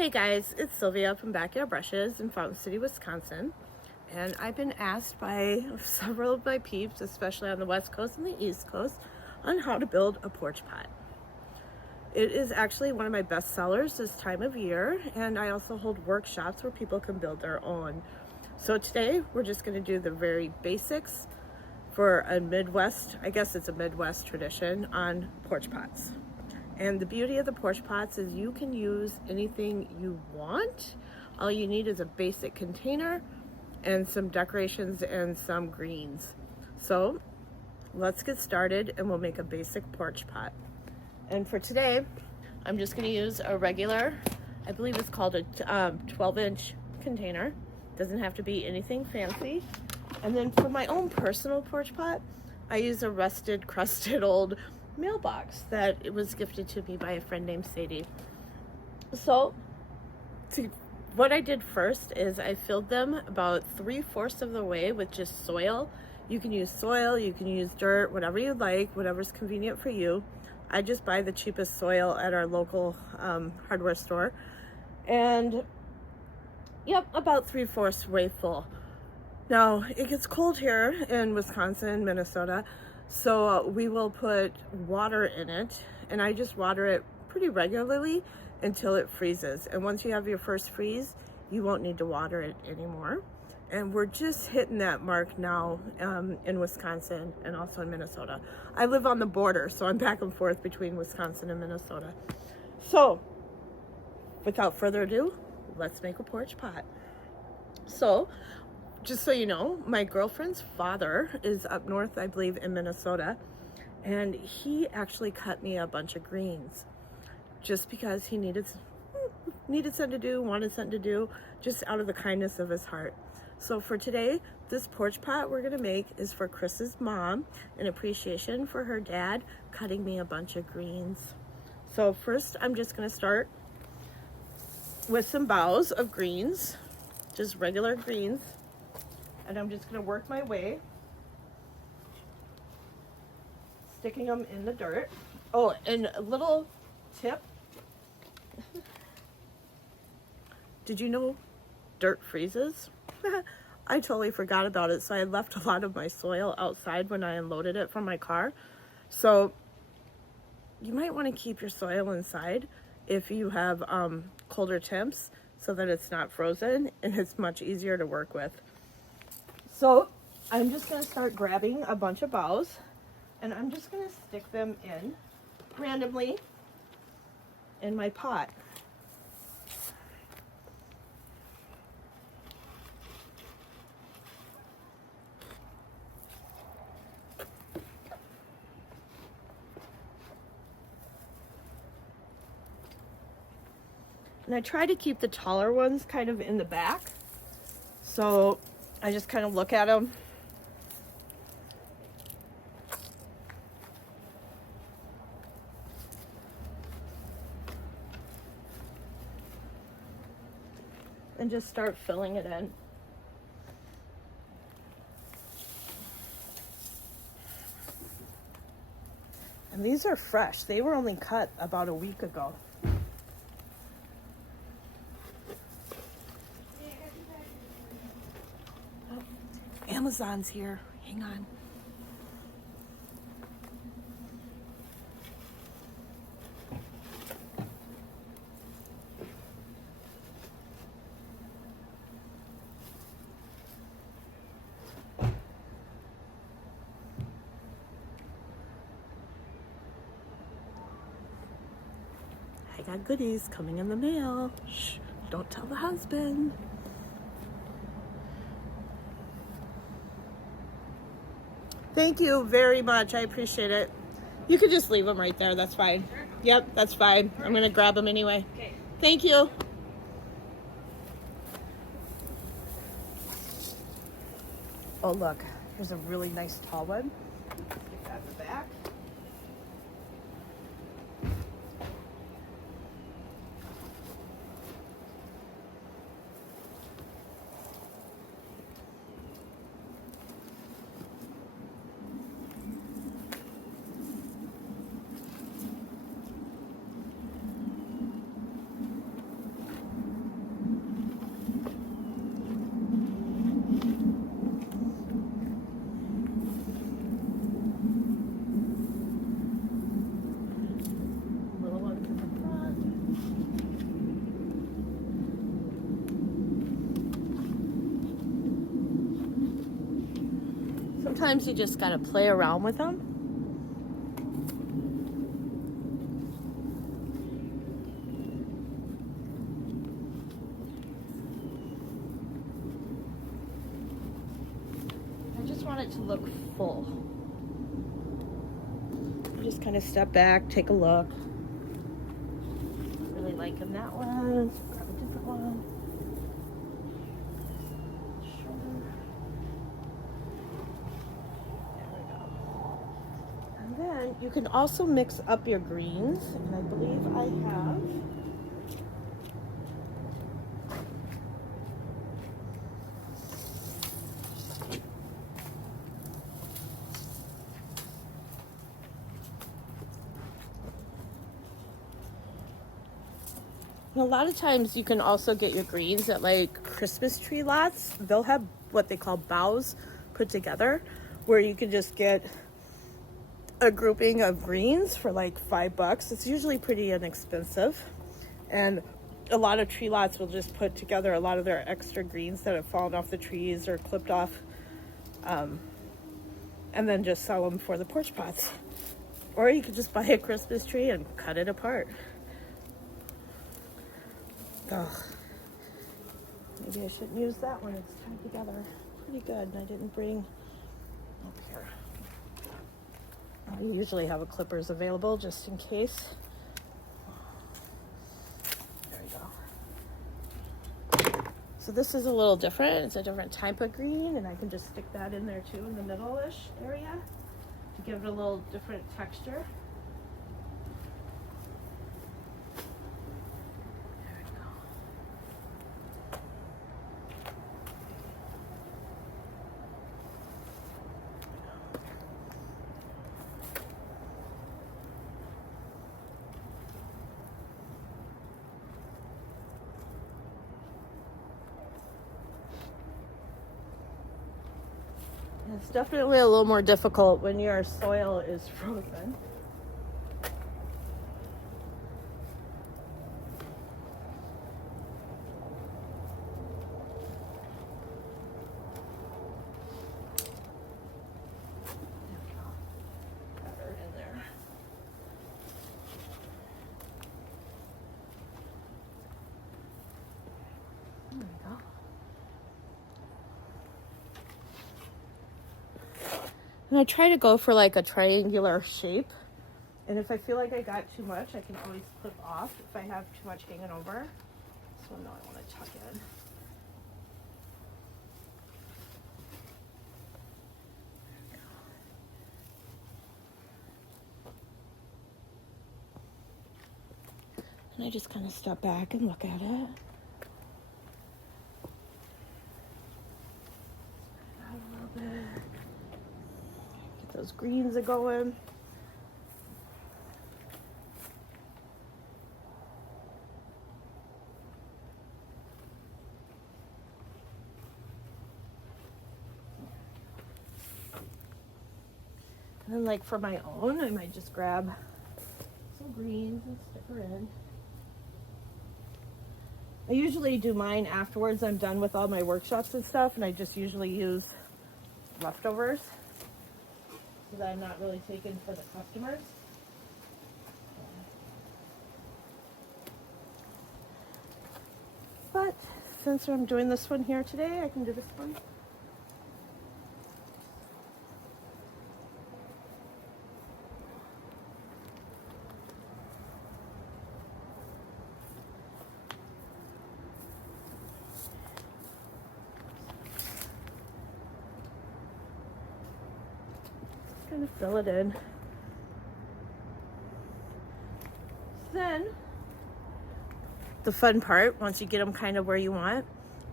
Hey guys, it's Sylvia from Backyard Brushes in Fountain City, Wisconsin. And I've been asked by several of my peeps, especially on the West Coast and the East Coast, on how to build a porch pot. It is actually one of my best sellers this time of year, and I also hold workshops where people can build their own. So today we're just going to do the very basics for a Midwest, I guess it's a Midwest tradition, on porch pots. And the beauty of the porch pots is you can use anything you want. All you need is a basic container and some decorations and some greens. So let's get started and we'll make a basic porch pot. And for today, I'm just gonna use a regular, I believe it's called a 12-inch container. Doesn't have to be anything fancy. And then for my own personal porch pot, I use a rusted, crusted old mailbox that it was gifted to me by a friend named Sadie. So what I did first is I filled them about 3/4 of the way with just soil. You can use soil, you can use dirt, whatever you like, whatever's convenient for you. I just buy the cheapest soil at our local hardware store. And yep, about 3/4 way full. Now it gets cold here in Wisconsin, Minnesota. So we will put water in it, and I just water it pretty regularly until it freezes. And once you have your first freeze, you won't need to water it anymore. And we're just hitting that mark now in Wisconsin and also in Minnesota. I live on the border, so I'm back and forth between Wisconsin and Minnesota. So without further ado, let's make a porch pot. So just so you know, my girlfriend's father is up north, I believe, in Minnesota, and he actually cut me a bunch of greens just because he needed something to do, wanted something to do, just out of the kindness of his heart. So for today, this porch pot we're gonna make is for Chris's mom, in appreciation for her dad cutting me a bunch of greens. So first, I'm just gonna start with some boughs of greens, just regular greens. And I'm just going to work my way, sticking them in the dirt. Oh, and a little tip. Did you know dirt freezes? I totally forgot about it, so I left a lot of my soil outside when I unloaded it from my car. So you might want to keep your soil inside if you have colder temps so that it's not frozen and it's much easier to work with. So I'm just going to start grabbing a bunch of boughs, and I'm just going to stick them in randomly in my pot. And I try to keep the taller ones kind of in the back. So I just kind of look at them. And just start filling it in. And these are fresh. They were only cut about a week ago. Amazon's here. Hang on. I got goodies coming in the mail. Shh, don't tell the husband. Thank you very much. I appreciate it. You could just leave them right there. That's fine. Sure. Yep, that's fine. I'm going to grab them anyway. Okay. Thank you. Oh, look. Here's a really nice tall one. Stick that in the back. sometimes you just gotta play around with them. I just want it to look full. You just kind of step back, take a look. Really liking that one. Let's grab a different one. Then you can also mix up your greens, and I believe I have and a lot of times you can also get your greens at like Christmas tree lots. They'll have what they call boughs put together, where you can just get a grouping of greens for like $5. It's usually pretty inexpensive, and a lot of tree lots will just put together a lot of their extra greens that have fallen off the trees or clipped off, and then just sell them for the porch pots. Or you could just buy a Christmas tree and cut it apart. Oh, maybe I shouldn't use that one. It's tied together pretty good, and I didn't bring up here. I usually have a clippers available just in case. There you go. So this is a little different. It's a different type of green, and I can just stick that in there too in the middle-ish area to give it a little different texture. It's definitely a little more difficult when your soil is frozen. Got her in there. There we go. And I try to go for like a triangular shape. And if I feel like I got too much, I can always clip off if I have too much hanging over. So now I want to tuck in. And I just kind of step back and look at it. A little bit. Get those greens are going. And then like for my own, I might just grab some greens and stick her in. I usually do mine afterwards. I'm done with all my workshops and stuff, and I just usually use leftovers so that I'm not really taking for the customers. But since I'm doing this one here today, I can do this one. Kind of fill it in. Then the fun part, once you get them kind of where you want,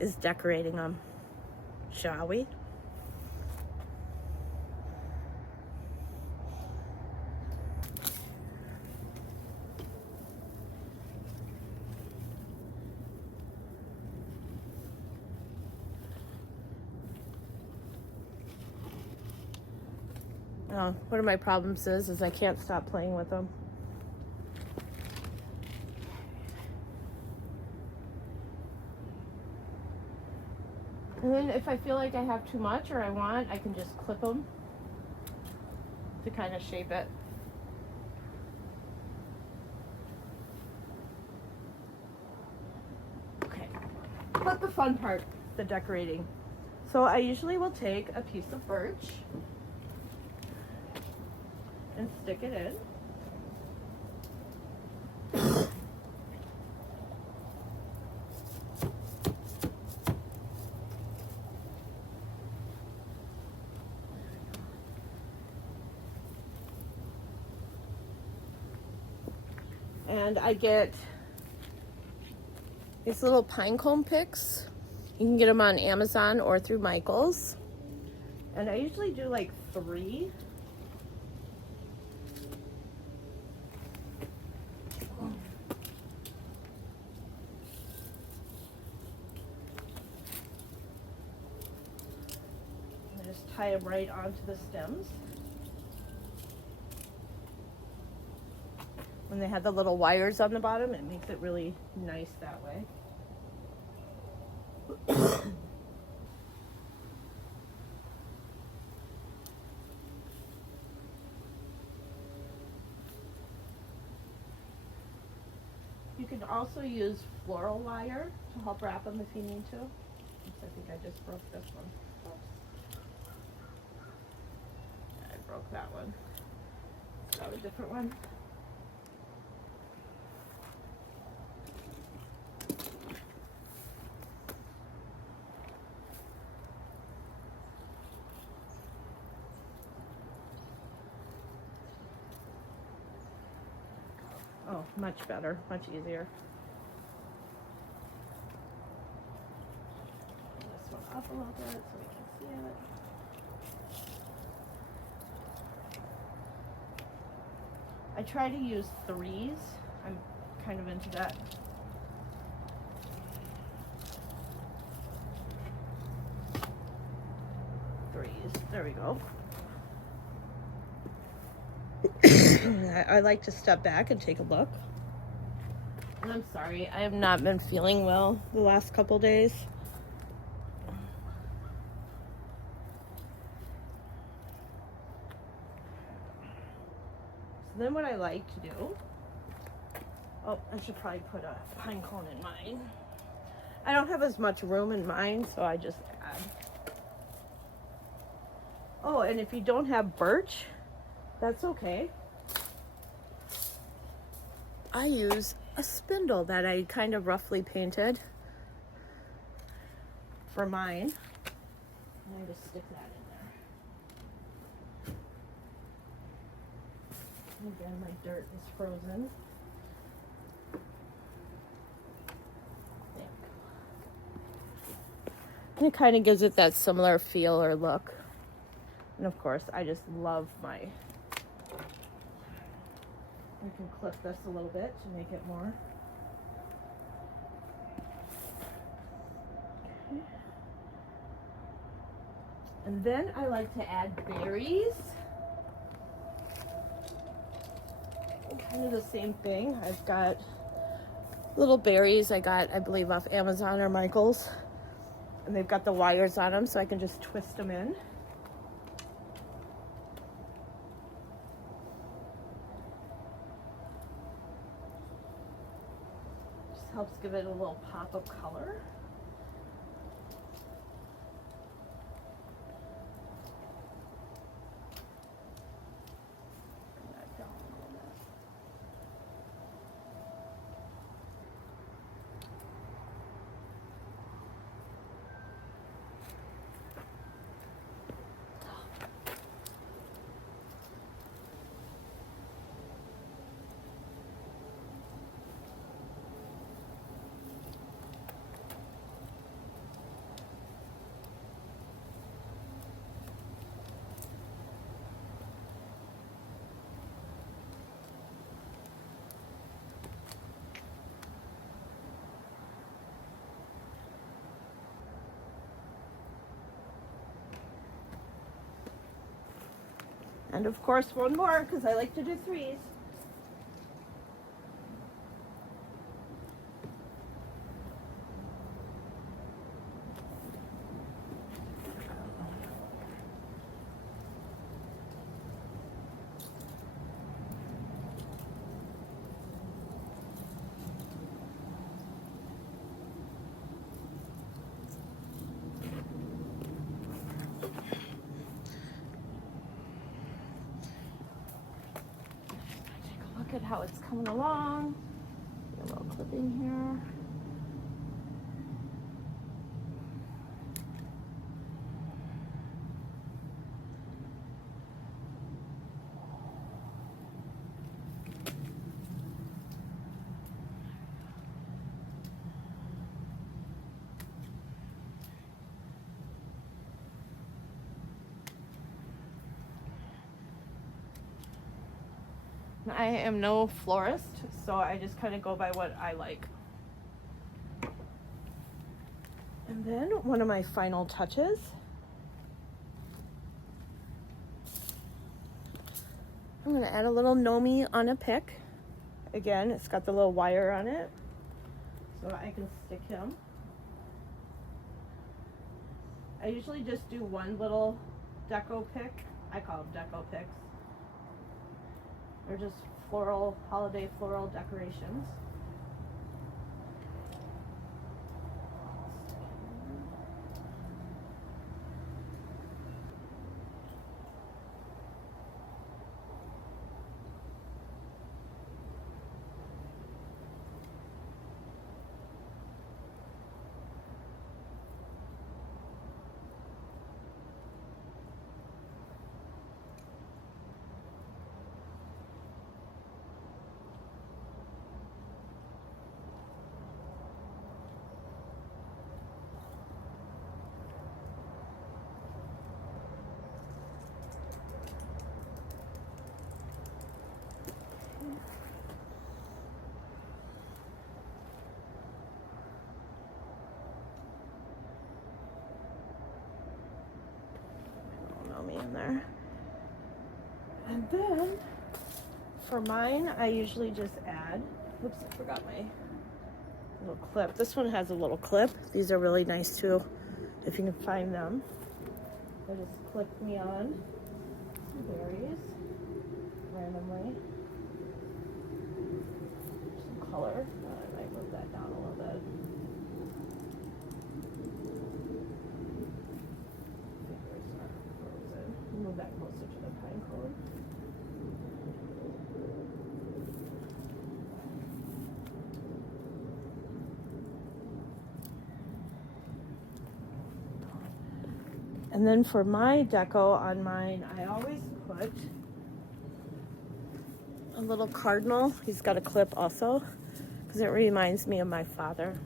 is decorating them. Shall we? One of my problems is I can't stop playing with them. And then if I feel like I have too much or I can just clip them to kind of shape it. Okay, but the fun part, the decorating. So I usually will take a piece of birch and stick it in. And I get these little pine cone picks. You can get them on Amazon or through Michael's. And I usually do like 3. And I just tie them right onto the stems. When they have the little wires on the bottom, it makes it really nice that way. You can also use floral wire to help wrap them if you need to. Oops, I think I just broke this one. Oops. I broke that one. Got a different one. Oh, much better, much easier. Pull this one up a little bit so we can see it. I try to use 3s. I'm kind of into that. There we go. I like to step back and take a look. And I'm sorry, I have not been feeling well the last couple days. So then what I like to do, oh, I should probably put a pine cone in mine. I don't have as much room in mine, so I just add. Oh, and if you don't have birch, that's okay. I use a spindle that I kind of roughly painted for mine. And I just stick that in there. Again, my dirt is frozen. There we go. And it kind of gives it that similar feel or look. And of course, I just love my, I can clip this a little bit to make it more. Okay. And then I like to add berries. Kind of the same thing. I've got little berries I got, I believe, off Amazon or Michael's. And they've got the wires on them, so I can just twist them in. Helps give it a little pop of color. Bring that down a little bit. And of course, one more, because I like to do 3s. it's coming along. A little clipping here. I am no florist, so I just kind of go by what I like. And then one of my final touches. I'm going to add a little Nomi on a pick. Again, it's got the little wire on it, so I can stick him. I usually just do one little deco pick. I call them deco picks. They're just floral, holiday floral decorations. Me in there. And then for mine, I usually just add, oops, I forgot my little clip. This one has a little clip. These are really nice too, if you can find them. I just clip me on some berries randomly. Some color. I might move that down a little bit. Move that closer to the pine cone. And then for my deco on mine, I always put a little cardinal. He's got a clip also, because it reminds me of my father.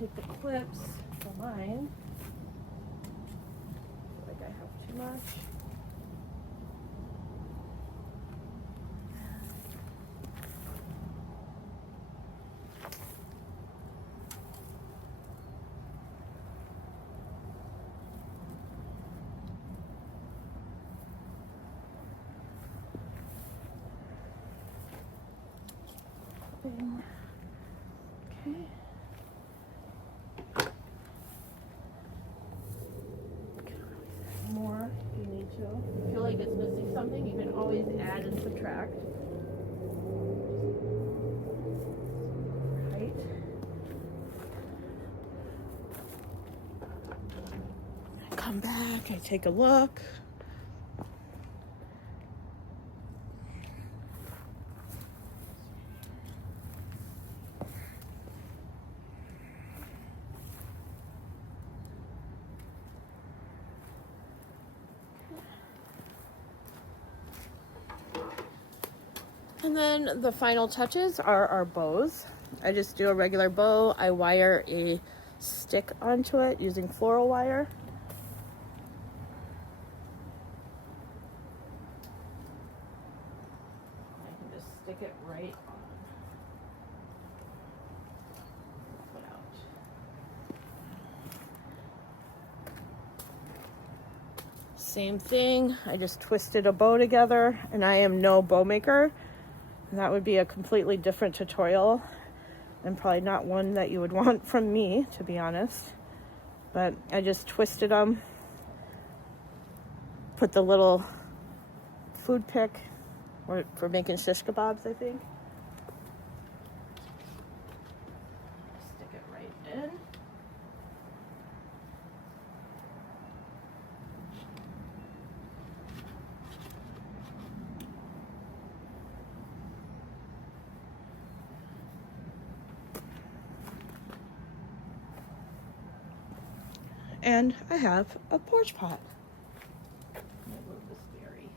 Take the clips for mine. I feel like I have too much. Okay. More if you need to. If you feel like it's missing something, you can always add and subtract. Right. I come back, I take a look. And then the final touches are our bows. I just do a regular bow. I wire a stick onto it using floral wire. I can just stick it right on. Put out. Same thing. I just twisted a bow together, and I am no bow maker. And that would be a completely different tutorial and probably not one that you would want from me, to be honest. But I just twisted them put the little food pick for making shish kebabs, I think. Stick it right in. And I have a porch pot. Move this berry.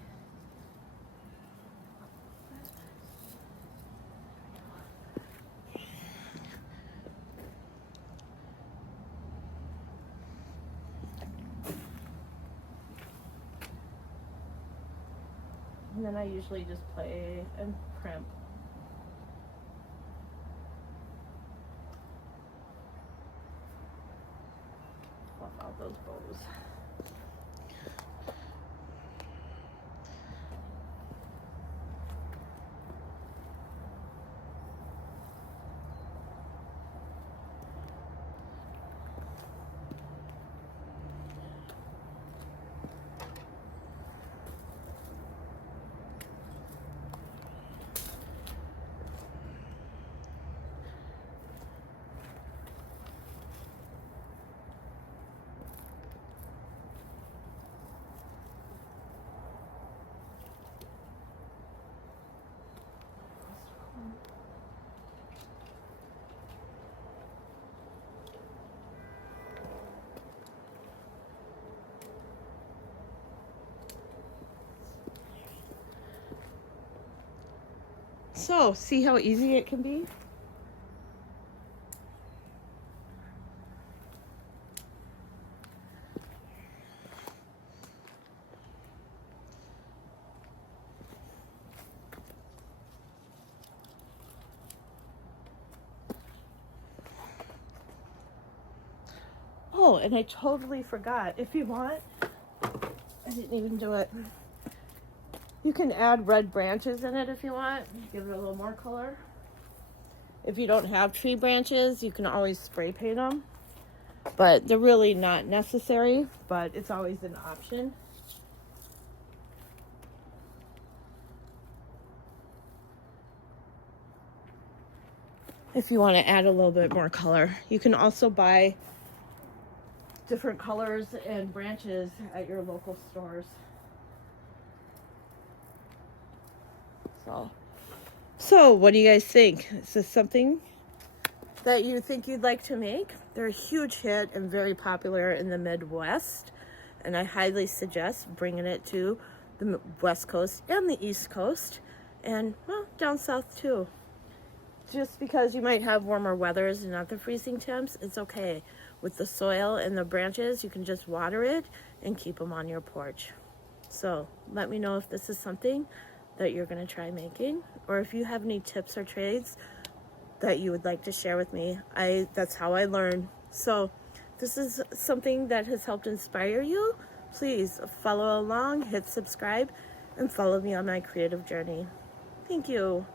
And then I usually just play and primp. Fluff out those bows. So, see how easy it can be? Oh, and I totally forgot. If you want, I didn't even do it. You can add red branches in it if you want. Give it a little more color. If you don't have tree branches, you can always spray paint them. But they're really not necessary, but it's always an option. If you want to add a little bit more color. You can also buy different colors and branches at your local stores. So what do you guys think? Is this something that you think you'd like to make? They're a huge hit and very popular in the Midwest, and I highly suggest bringing it to the West Coast and the East Coast, and well, down south too. Just because you might have warmer weathers and not the freezing temps, it's okay. With the soil and the branches, you can just water it and keep them on your porch. So let me know if this is something that you're going to try making, or if you have any tips or trades that you would like to share with me. That's how I learn. So if this is something that has helped inspire you, please follow along, hit subscribe, and follow me on my creative journey. Thank you.